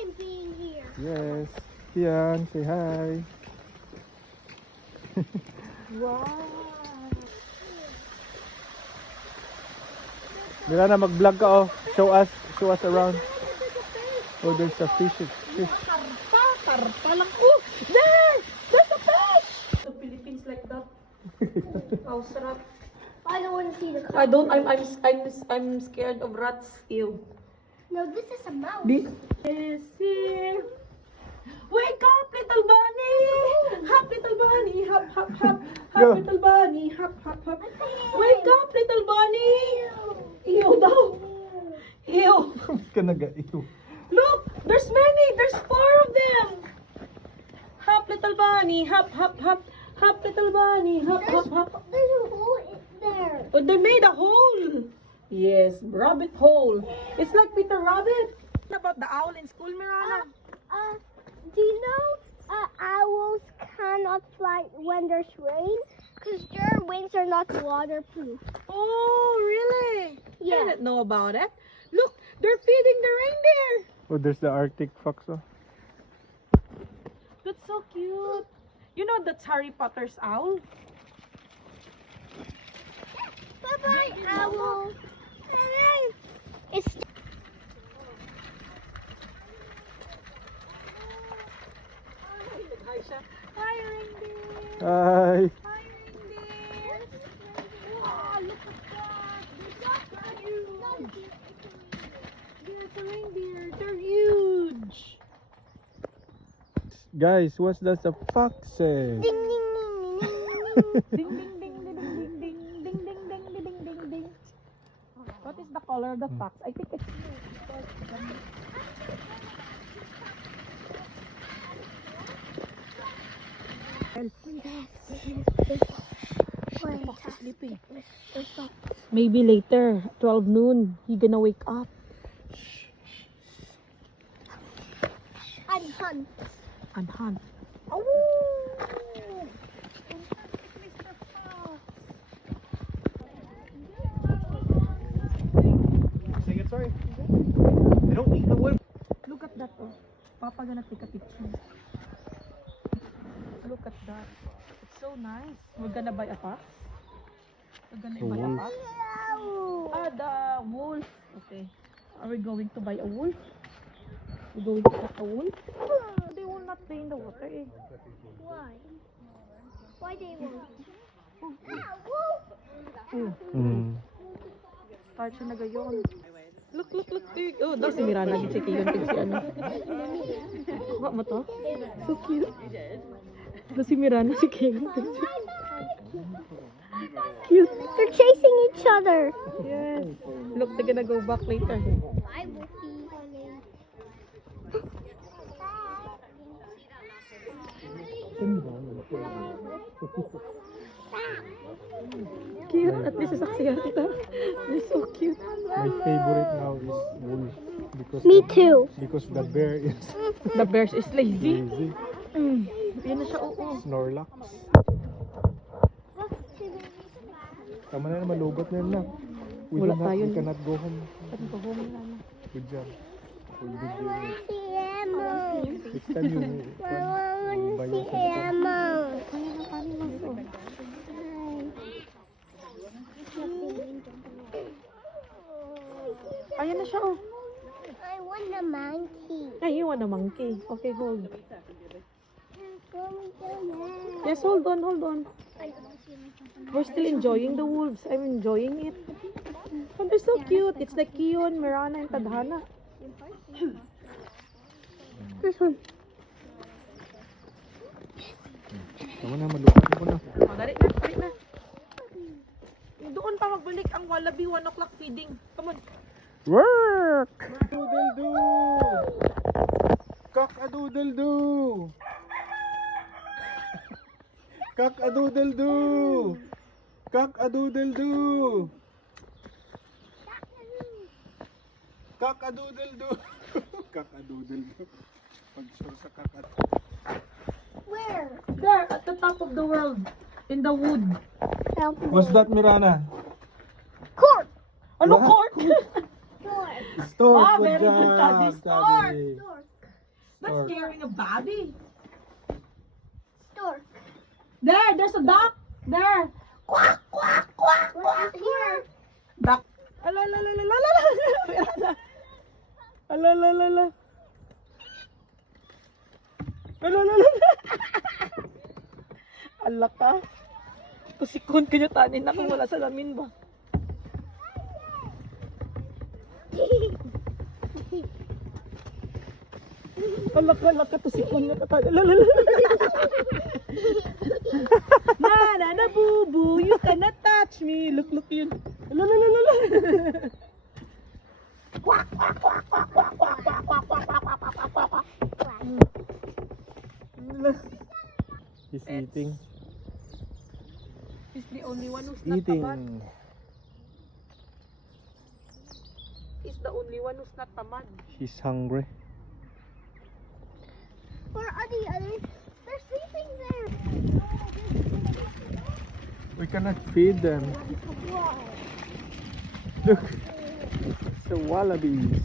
time being here. Yes. Kian, say hi. Wow. Mirana, mag-vlog ka oh. Show us around. Oh, there's a fish. Karpa lang. Oh, there's a fish. The Philippines like that. How sarap. I don't want to see the I don't. I'm scared of rats. Ew. No, this is a mouse. Is here. Wake up, little bunny! Hop, little bunny! Hop, hop, hop! Hop, Go. little bunny! Hop, hop, hop! Wake up, little bunny! Ew daw! Ew! Ka nag-iyo. Look! There's many! There's 4 of them! Hop, little bunny! Hop, hop, hop! Hop, little bunny! Hop, hop, hop! There's a hole in there. Oh, they made a hole! Yes, rabbit hole. It's like Peter Rabbit. What about the owl in school, Mirana? Do you know owls cannot fly when there's rain? Because their wings are not waterproof. Oh, really? Yeah. I didn't know about it. Look, they're feeding the reindeer. Oh, there's the Arctic fox oh. That's so cute. You know that's Harry Potter's owl? Bye-bye, owl. It's Hi, siya. Hi, reindeer. Hi. Hi, reindeer. Wow, look at that. They're so cute. There's a reindeer. They're huge. Guys, what's that? A fox says. ding ding ding ding ding. Ding, ding, ding, ding, ding, ding, ding, ding, ding, ding, ding, ding, ding. What is the color of the fox? I think it's the fox is sleeping. Maybe later, 12 noon, he gonna wake up. And hunt. And hunt. Sing it, sorry. They don't eat the wood. Look at that. Oh. Papa gonna take a picture. Look at that. It's so nice. We're gonna buy a fox. We're gonna buy a wolf. fox. The wolf. Okay. Are we going to buy a wolf? We're going to get a wolf? They will not play in the water eh. Why? Why they won't? Mm. Start siya na gayon. Look. Oh, daw si Mirana. Sige yun. Tig si ano. Kuha mo to? So cute. Daw si Mirana. Sige yun. Cute. They're chasing each other. Yes. Look, they're gonna go back later. I will see. Cute. At least sasaksihan kita. They're so cute. My favorite now is wolf because Me too. because the bear is The bears is lazy. lazy. Yan na siya, oo. Snorlax. Tama na naman, lubat na yun na. We Wala don't have, tayo. we cannot go home. Ano ba home na? Good job. Full video. See Emma. Next time you buy See yourself a Emma. Ayan na siya, oh. I want a monkey. Ay, you want a monkey. Okay, hold. Yes, hold on. We're still enjoying the wolves. I'm enjoying it. Oh, they're so cute. It's like Kion, Mirana, and Tadhana. This one. Tama na, malukat mo na. Oh, dali na. Doon pa magbalik ang wallaby 1 o'clock feeding. Come on. Work! Doodle-doo! Cock-a-doodle-doo! Cock-a-doodle-doo! Cock-a-doodle-doo! Cock-a-doodle-doo! Cock-a-doodle-doo. Pag-sure sa cock-a-doodle. Where? There, at the top of the world. In the wood. Help me. What's that, Mirana? Court. Ano, What? court? Door. Stork! Ah, Good very good, job, Daddy. Stork! Daddy. Door. That's Stork. scaring a baby. Stork. There's a duck. There. Quack, quack, quack, quack. Here. Duck. Ala, la, la, la, la, la, la. Miranda. Ala, la, la, la. Ala, la, la, la. Ala ka. Tusikon ka niya tanin na kung wala sa lamin ba. Ala ka, tusikon niya ka tanin. Ala, la, la, la. Na, boo, boo, you cannot touch me. Look, yun. Ala, la, la, la, la. He's eating. He's the only one who's not tamad. Eating. He's the only one who's not tamad. He's hungry. Where are the others? They're sleeping there. We cannot feed them. Wow. Look. It's the wallabies.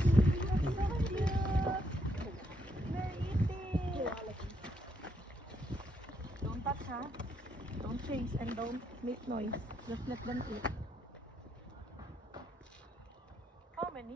Don't touch, ha? Don't chase and don't make noise. Just let them eat. How many?